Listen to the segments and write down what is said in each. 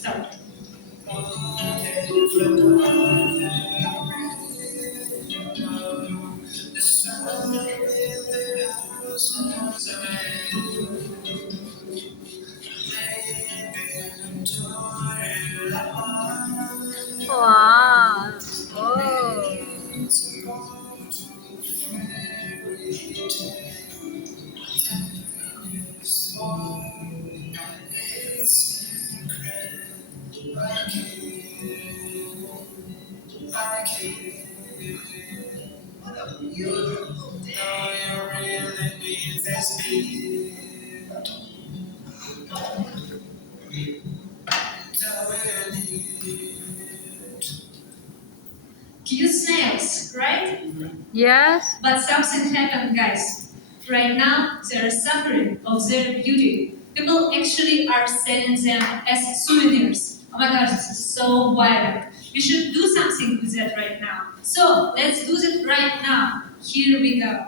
Start. Wow. Oh. Cute snails, right? Yes. But something happened, guys. Right now, they are suffering of their beauty. People actually are selling them as souvenirs. Oh my gosh, this is so violent. We should do something with that right now. So, let's do that right now. Here we go.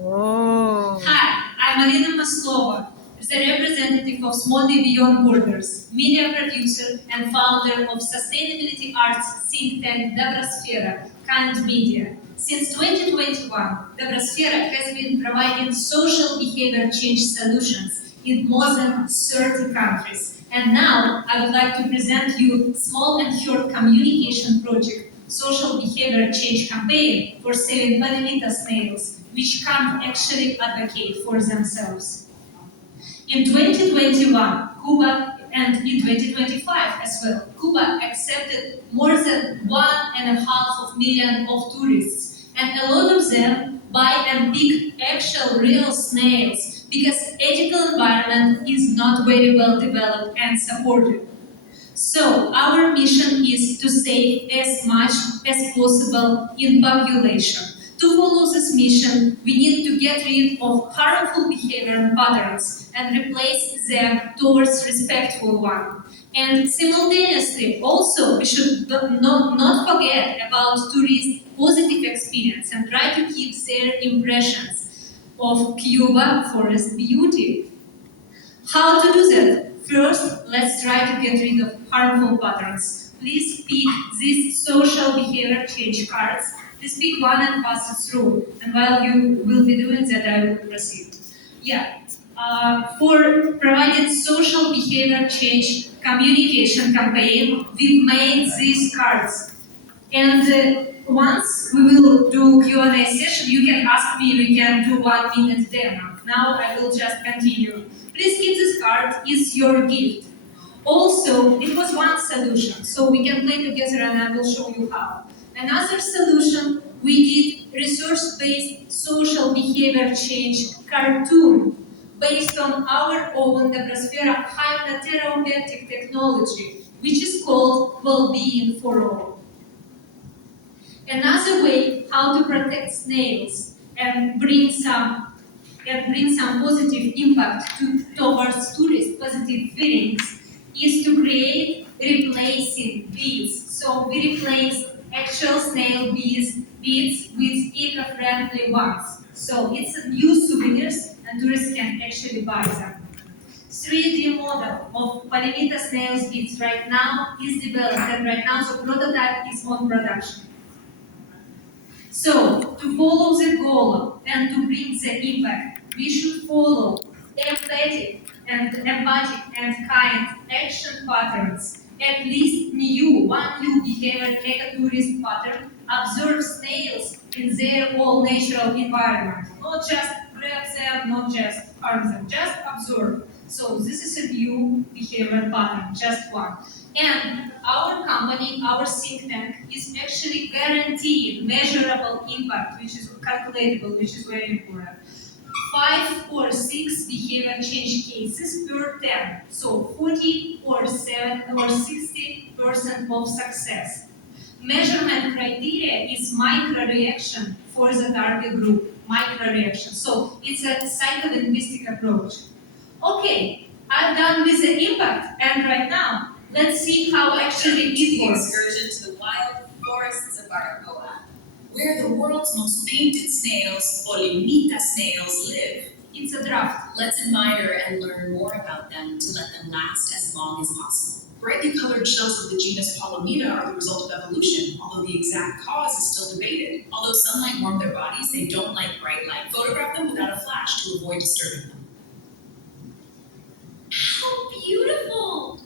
Oh. Hi, I'm Alina Maslova, the representative of Small Beyond Borders, media producer and founder of sustainability arts think tank Dobrosfera, Kind Media. Since 2021, Dobrosfera has been providing social behavior change solutions in more than 30 countries. And now I would like to present you Small and Heard Communication Project, social behavior change campaign for selling Padelita snails, which can't actually advocate for themselves. In 2021, Cuba, and in 2025 as well, Cuba accepted more than 1.5 million of tourists, and a lot of them buy and pick actual real snails because ethical environment is not very well developed and supported. So our mission is to save as much as possible in population. To follow this mission, we need to get rid of harmful behavior patterns and replace them towards respectful one. And simultaneously, also, we should not forget about tourists' positive experience and try to keep their impressions of Cuba forest beauty. How to do that? First, let's try to get rid of harmful patterns. Please pick these social behavior change cards. Please pick one and pass it through. And while you will be doing that, I will proceed. Yeah. For providing social behavior change communication campaign, we've made these cards. And once we will do Q&A session, you can ask me, we can do 1 minute demo. Now I will just continue. Please keep this card, it's your gift. Also, it was one solution, so we can play together and I will show you how. Another solution, we did resource-based social behavior change cartoon based on our own Dobrosfera hypnotherapeutic technology, which is called Well-being for All. Another way how to protect snails and bring some positive impact towards tourist positive feelings is to create replacing beads. So we replace actual snail beads with eco-friendly ones. So it's a new souvenirs and tourists can actually buy them. 3D model of Palimita snails beads right now is developed and right now the prototype is on production. So, to follow the goal and to bring the impact, we should follow empathic and kind action patterns. At least one new behavior ecotourist pattern, observe snails in their all natural environment. Not just grab them, not just harm them, just observe. So this is a new behavior pattern, just one. And our company, our think tank, is actually guaranteed measurable impact, which is calculatable, which is very important. 5 or 6 behavior change cases per 10, so 40 or 7 or 60% of success. Measurement criteria is micro reaction for the target group, micro reaction. So it's a psycholinguistic approach. Okay, I'm done with the impact, and right now, let's see how actually it works. Excursion to the wild forests of Baracoa, where the world's most painted snails, Polimita snails, live. It's a draft. Let's admire and learn more about them to let them last as long as possible. Brightly colored shells of the genus Palomita are the result of evolution, although the exact cause is still debated. Although sunlight warms their bodies, they don't like bright light. Photograph them without a flash to avoid disturbing them. How beautiful!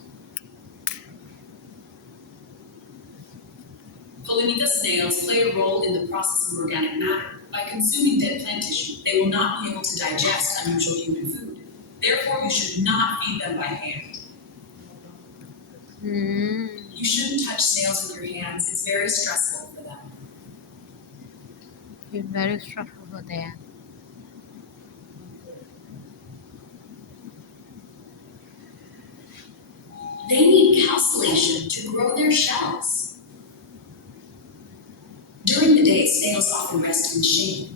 Palomita snails play a role in the processing of organic matter. By consuming dead plant tissue, they will not be able to digest unusual human food. Therefore, you should not feed them by hand. You shouldn't touch snails with your hands. It's very stressful for them. It's very stressful for them. They need calculation to grow their shells. During the day, snails often rest in the shade.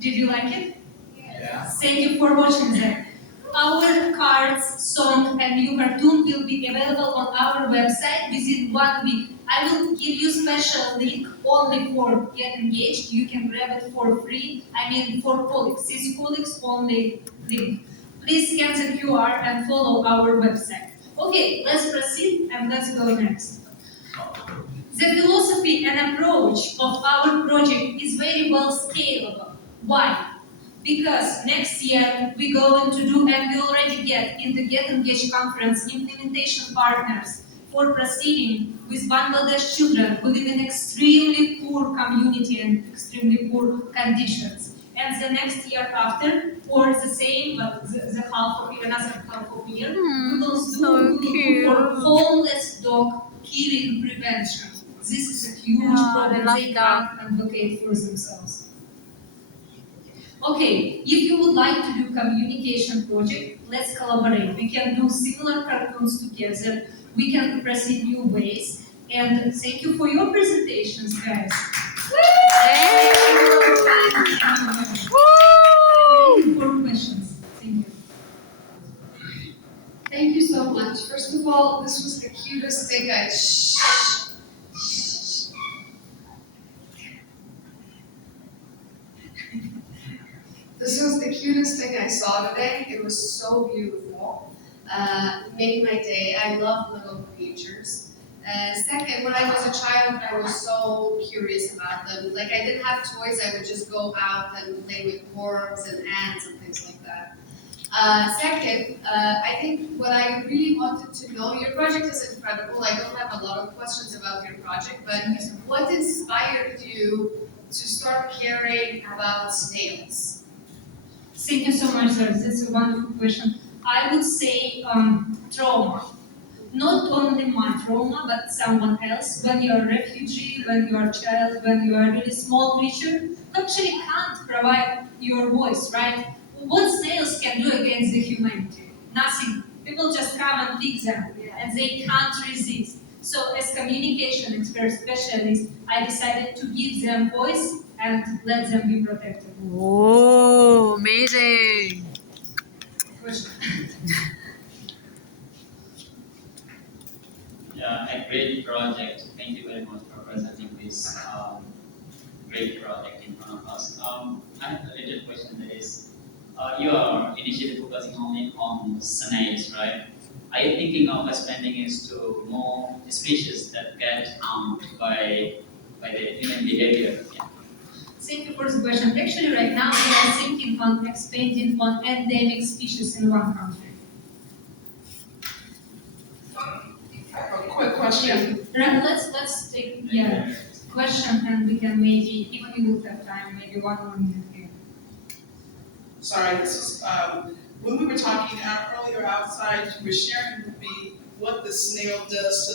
Did you like it? Yeah. Thank you for watching that. Our cards, song, and new cartoon will be available on our website within 1 week. I will give you special link only for Get Engaged. You can grab it for free. I mean for colleagues. This colleagues only link. Please scan the QR and follow our website. Okay, let's proceed and let's go next. The philosophy and approach of our project is very well scalable. Why? Because next year we're going to do, and we already get in the Get Engaged conference, implementation partners for proceeding with Bangladesh children who live in extremely poor community and extremely poor conditions. And the next year after, or the same, but the half of another half of year, we will so do for cute. homeless dog killing prevention. This is a huge Yeah, I problem. love They that. can't advocate for themselves. Okay, if you would like to do communication project, let's collaborate. We can do similar cartoons together. We can proceed new ways. And thank you for your presentations, guys. Woo! For questions. Thank you. Thank you so much. First of all, this was the cutest thing This was the cutest thing I saw today. It was so beautiful. Made my day. I love little creatures. Second, when I was a child, I was so curious about them. Like I didn't have toys, I would just go out and play with worms and ants and things like that. Second, I think what I really wanted to know, your project is incredible. I don't have a lot of questions about your project, but what inspired you to start caring about snails? Thank you so much, sir. That's a wonderful question. I would say trauma. Not only my trauma, but someone else. When you're a refugee, when you're a child, when you are a really small creature, you actually can't provide your voice, right? What snails can do against the humanity? Nothing. People just come and pick them, and they can't resist. So as communication expert specialist, I decided to give them voice and let them be protected. Whoa, amazing. Question. Yeah, a great project. Thank you very much for presenting this great project in front of us. I have a related question that is, you are initially focusing only on snails, right? Are you thinking of expanding it to more species that get harmed by the human behavior? Yeah. Thank you for the question. Actually, right now we are thinking on expanding on endemic species in one country. A quick question. Right, let's take question, and we can maybe, if we will have time, maybe one more minute here. Sorry, this was, when we were talking earlier outside, you were sharing with me what the snail does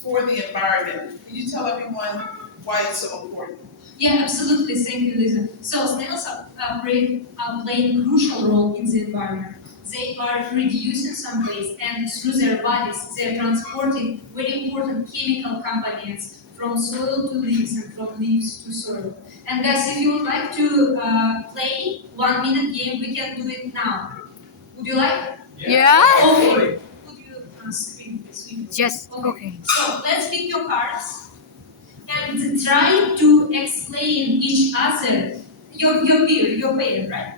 for the environment. Can you tell everyone why it's so important? Yeah, absolutely. Thank you, Lisa. So snails are playing a crucial role in the environment. They are reducing some waste, and through their bodies, they are transporting very important chemical components from soil to leaves and from leaves to soil. And guys, if you would like to play 1 minute game, we can do it now. Would you like? Yeah? Okay. Would you screen this video? Yes, okay. So let's pick your cards, and and try to explain each other, your peer, right?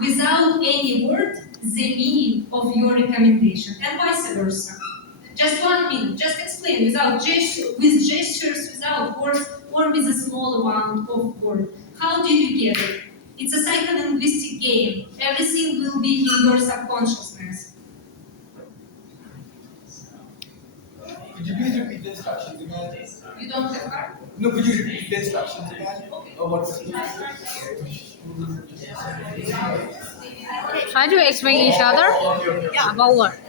Without any word, the meaning of your recommendation, and vice versa. Just 1 minute, just explain with gestures, without words, or with a small amount of word. How did you get it? It's a psycholinguistic game. Everything will be in your subconsciousness. Could you please repeat the instructions again? You don't have card? No, could you repeat the instructions again? Or what's the Try to explain each other about what?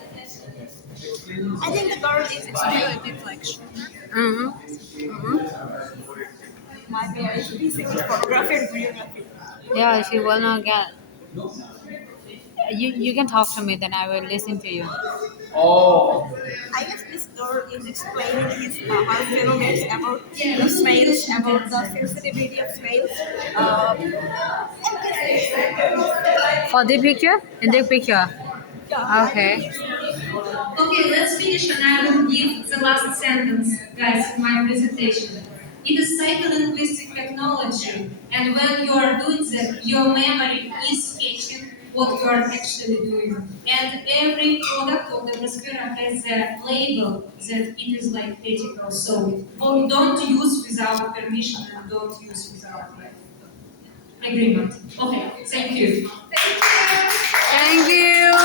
I think the girl is extremely deflection. My girl is physics, photography, and videography. Yeah, she will not get. You can talk to me, then I will listen to you. Oh. I guess this girl is explaining his how phenomena about the smells, about the sensitivity of smells. For the picture? In the picture? Okay. Okay, let's finish and I will give the last sentence, guys, in my presentation. It is psycholinguistic technology, and when you are doing that, your memory is catching what you are actually doing. And every product of the Prospera has a label that it is like ethical, so don't use without permission and don't use without agreement. Okay, thank you. Thank you.